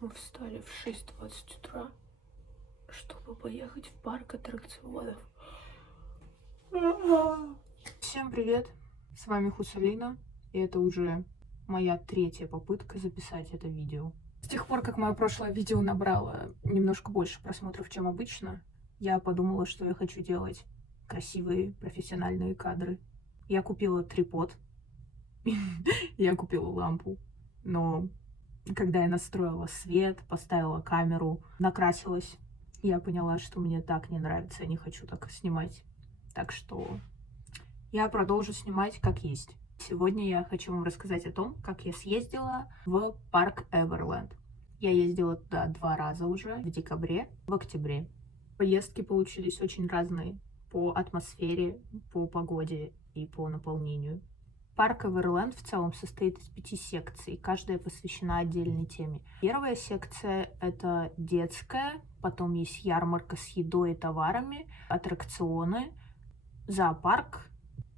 Мы встали в 6:20 утра, чтобы поехать в парк аттракционов. Всем привет! С вами Хусалина, и это уже моя третья попытка записать это видео. С тех пор, как мое прошлое видео набрало немножко больше просмотров, чем обычно, я подумала, что я хочу делать красивые профессиональные кадры. Я купила трипод, я купила лампу, но когда я настроила свет, поставила камеру, накрасилась, я поняла, что мне так не нравится, я не хочу так снимать. Так что я продолжу снимать как есть. Сегодня я хочу вам рассказать о том, как я съездила в парк Эверленд. Я ездила туда 2 раза уже, в декабре, в октябре. Поездки получились очень разные по атмосфере, по погоде и по наполнению. Парк Эверленд в целом состоит из 5 секций, каждая посвящена отдельной теме. Первая секция — это детская, потом есть ярмарка с едой и товарами, аттракционы, зоопарк,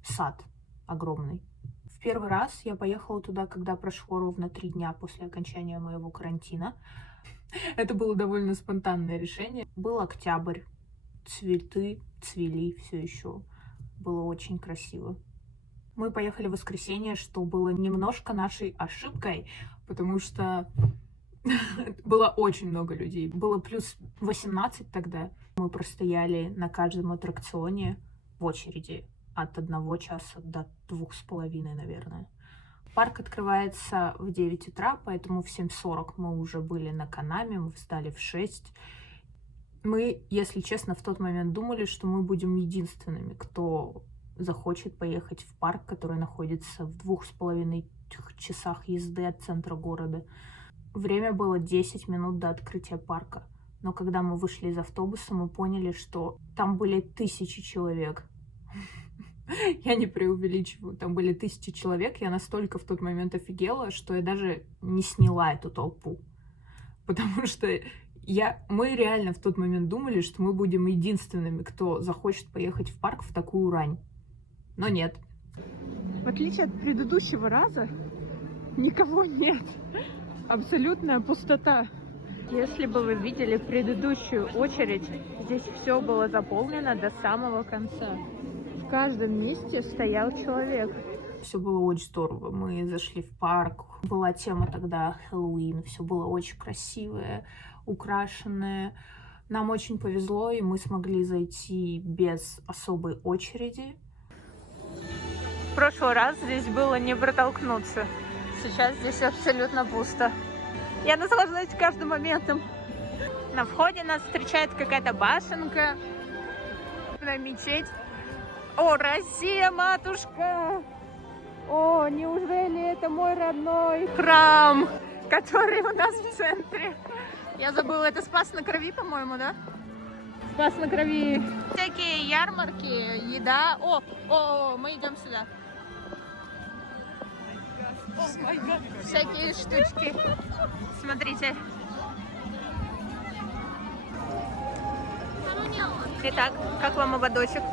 сад огромный. В первый раз я поехала туда, когда прошло ровно 3 дня после окончания моего карантина. Это было довольно спонтанное решение. Был октябрь, цветы цвели все еще. Было очень красиво. Мы поехали в воскресенье, что было немножко нашей ошибкой, потому что было очень много людей. Было плюс 18 тогда. Мы простояли на каждом аттракционе в очереди от 1 часа до 2,5, наверное. Парк открывается в 9 утра, поэтому в 7:40 мы уже были на Канаме, мы встали в 6. Мы, если честно, в тот момент думали, что мы будем единственными, кто захочет поехать в парк, который находится в 2,5 часах езды от центра города. Время было 10 минут до открытия парка. Но когда мы вышли из автобуса, мы поняли, что там были 1000 человек. Я не преувеличиваю, там были 1000 человек. Я настолько в тот момент офигела, что я даже не сняла эту толпу. Потому что мы реально в тот момент думали, что мы будем единственными, кто захочет поехать в парк в такую рань. Но нет. В отличие от предыдущего раза, никого нет. Абсолютная пустота. Если бы вы видели предыдущую очередь, здесь все было заполнено до самого конца. В каждом месте стоял человек. Все было очень здорово. Мы зашли в парк. Была тема тогда Хэллоуин. Все было очень красивое, украшенное. Нам очень повезло, и мы смогли зайти без особой очереди. В прошлый раз здесь было не протолкнуться. Сейчас здесь абсолютно пусто. Я наслаждаюсь каждым моментом. На входе нас встречает какая-то башенка. На мечеть. О, Россия, матушка! О, неужели это мой родной храм, который у нас в центре? Я забыла, это Спас на Крови, по-моему, да? Спас на Крови. Всякие ярмарки, еда. О, мы идем сюда. Всякие штучки. Смотрите. Итак, как вам ободочек?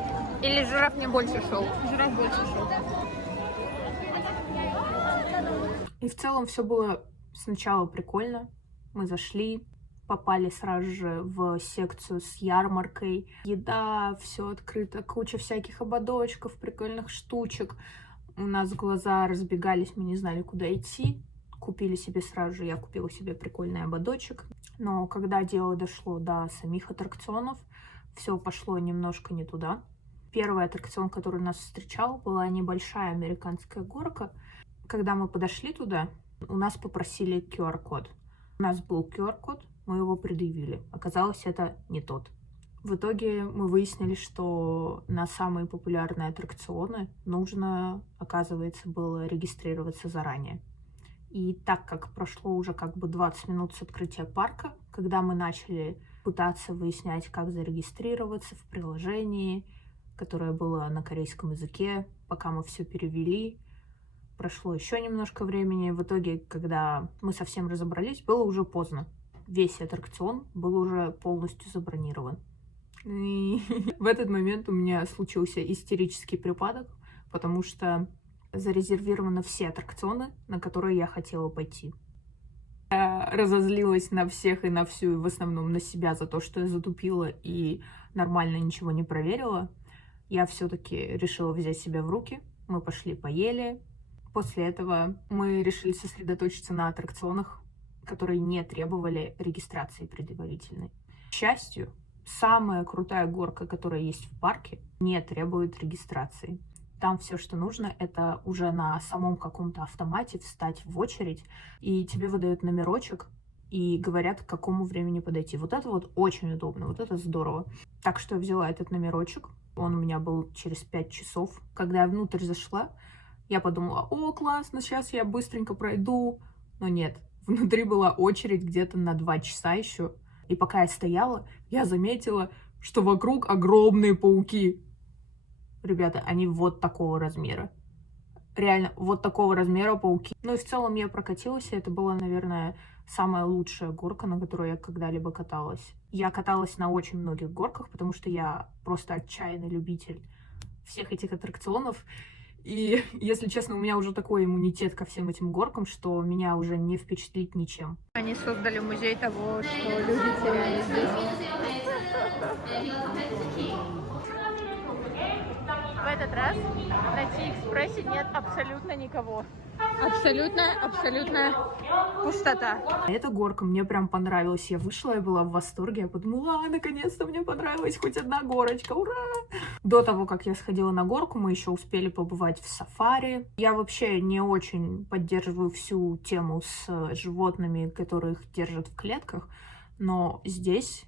Или жираф мне больше шел? Жираф больше шел. И в целом все было сначала прикольно. Мы зашли, попали сразу же в секцию с ярмаркой. Еда, все открыто, куча всяких ободочков, прикольных штучек. У нас глаза разбегались, мы не знали, куда идти. Купили себе сразу же, я купила себе прикольный ободочек. Но когда дело дошло до самих аттракционов, все пошло немножко не туда. Первый аттракцион, который нас встречал, была небольшая американская горка. Когда мы подошли туда, у нас попросили QR-код. У нас был QR-код, мы его предъявили. Оказалось, это не тот. В итоге мы выяснили, что на самые популярные аттракционы нужно, оказывается, было регистрироваться заранее. И так как прошло уже как бы 20 минут с открытия парка, когда мы начали пытаться выяснять, как зарегистрироваться в приложении, которое было на корейском языке, пока мы все перевели, прошло еще немножко времени. В итоге, когда мы совсем разобрались, было уже поздно. Весь аттракцион был уже полностью забронирован. И в этот момент у меня случился истерический припадок, потому что зарезервированы все аттракционы, на которые я хотела пойти. я разозлилась на всех и на всю, и в основном на себя за то, что я затупила и нормально ничего не проверила, я все-таки решила взять себя в руки. Мы пошли поели. После этого мы решили сосредоточиться на аттракционах, которые не требовали регистрации предварительной. К счастью, самая крутая горка, которая есть в парке, не требует регистрации. Там все, что нужно, это уже на самом каком-то автомате встать в очередь, и тебе выдают номерочек и говорят, к какому времени подойти. Вот это вот очень удобно, вот это здорово. Так что я взяла этот номерочек, он у меня был через 5 часов. Когда я внутрь зашла, я подумала: о, классно, сейчас я быстренько пройду. Но нет, внутри была очередь где-то на 2 часа еще. И пока я стояла, я заметила, что вокруг огромные пауки. Ребята, они вот такого размера. Реально, вот такого размера пауки. Ну и в целом я прокатилась, и это была, наверное, самая лучшая горка, на которой я когда-либо каталась. Я каталась на очень многих горках, потому что я просто отчаянный любитель всех этих аттракционов. И, если честно, у меня уже такой иммунитет ко всем этим горкам, что меня уже не впечатлить ничем. Они создали музей того, что люди теряли здесь. В этот раз на Ти-экспрессе нет абсолютно никого. Абсолютная пустота. Эта горка мне прям понравилась. Я вышла, я была в восторге. Я подумала: наконец-то мне понравилась хоть одна горочка. Ура! До того, как я сходила на горку, мы еще успели побывать в сафари. Я вообще не очень поддерживаю всю тему с животными, которых держат в клетках, но здесь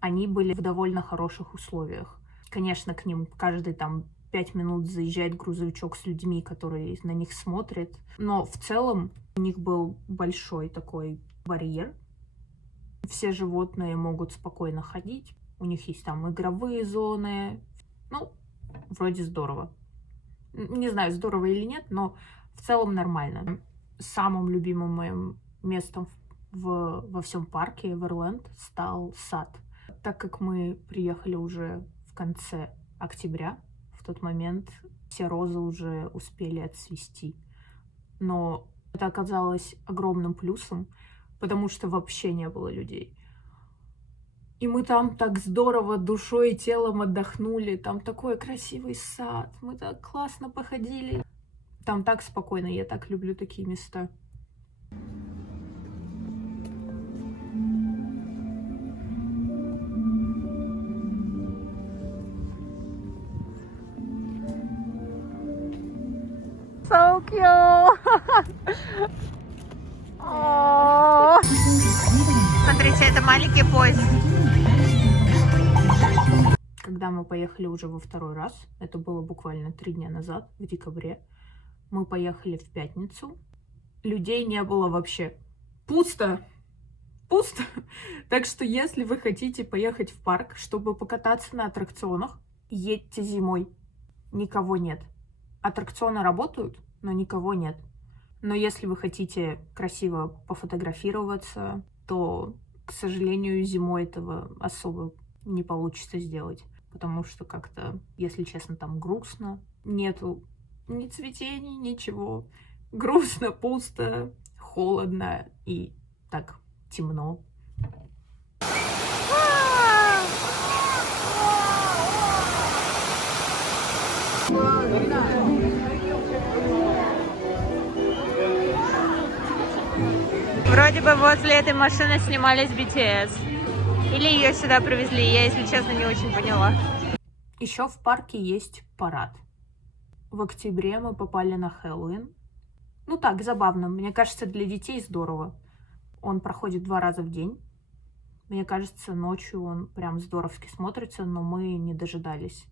они были в довольно хороших условиях. Конечно, к ним каждый там 5 минут заезжает грузовичок с людьми, которые на них смотрят. Но в целом у них был большой такой барьер. Все животные могут спокойно ходить. У них есть там игровые зоны. Ну, вроде здорово. Не знаю, здорово или нет, но в целом нормально. Самым любимым моим местом во всем парке Эверленд стал сад. Так как мы приехали уже в конце октября, в тот момент все розы уже успели отцвести. Но это оказалось огромным плюсом, потому что вообще не было людей. И мы там так здорово душой и телом отдохнули. Там такой красивый сад. Мы так классно походили. Там так спокойно. Я так люблю такие места. So cute! Смотрите, это маленький поезд. Когда мы поехали уже во второй раз, это было буквально 3 дня назад, в декабре, мы поехали в пятницу. Людей не было вообще. Пусто! Пусто! Так что, если вы хотите поехать в парк, чтобы покататься на аттракционах, едьте зимой. Никого нет. Аттракционы работают, но никого нет. Но если вы хотите красиво пофотографироваться, то, к сожалению, зимой этого особо не получится сделать. Потому что как-то, если честно, там грустно. Нету ни цветений, ничего. Грустно, пусто, холодно и так темно. Вроде бы возле этой машины снимались BTS. Или ее сюда привезли, я, если честно, не очень поняла. Еще в парке есть парад. В октябре мы попали на Хэллоуин. Ну так, забавно. Мне кажется, для детей здорово. Он проходит 2 раза в день. Мне кажется, ночью он прям здоровски смотрится, но мы не дожидались.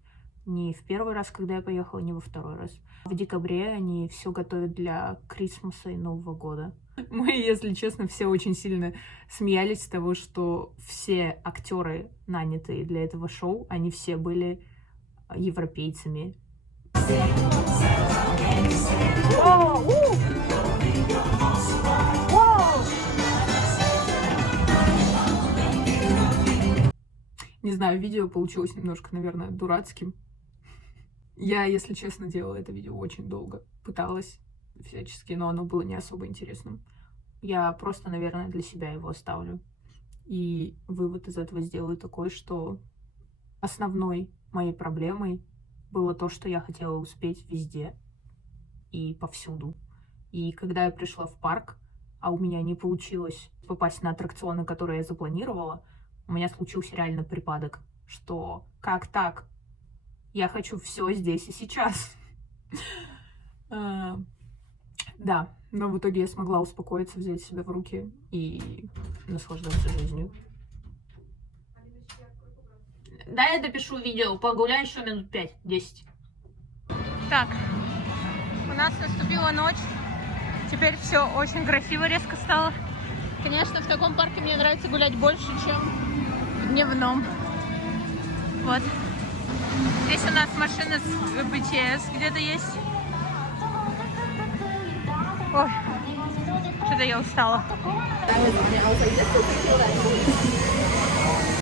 Ни в первый раз, когда я поехала, ни во второй раз. В декабре они все готовят для Крисмаса и Нового года. Мы, если честно, все очень сильно смеялись с того, что все актеры, нанятые для этого шоу, они все были европейцами. Не знаю, видео получилось немножко, наверное, дурацким. Я, если честно, делала это видео очень долго. Пыталась всячески, но оно было не особо интересным. Я просто, наверное, для себя его оставлю. И вывод из этого сделаю такой, что основной моей проблемой было то, что я хотела успеть везде и повсюду. И когда я пришла в парк, а у меня не получилось попасть на аттракционы, которые я запланировала, у меня случился реально припадок, что как так? Я хочу все здесь и сейчас. Да, но в итоге я смогла успокоиться, взять себя в руки и наслаждаться жизнью. Да, я допишу видео, погуляю еще минут 5-10. Так, у нас наступила ночь. Теперь все очень красиво резко стало. Конечно, в таком парке мне нравится гулять больше, чем в дневном. Вот. Здесь у нас машина с BTS где-то есть. Ой, что-то я устала.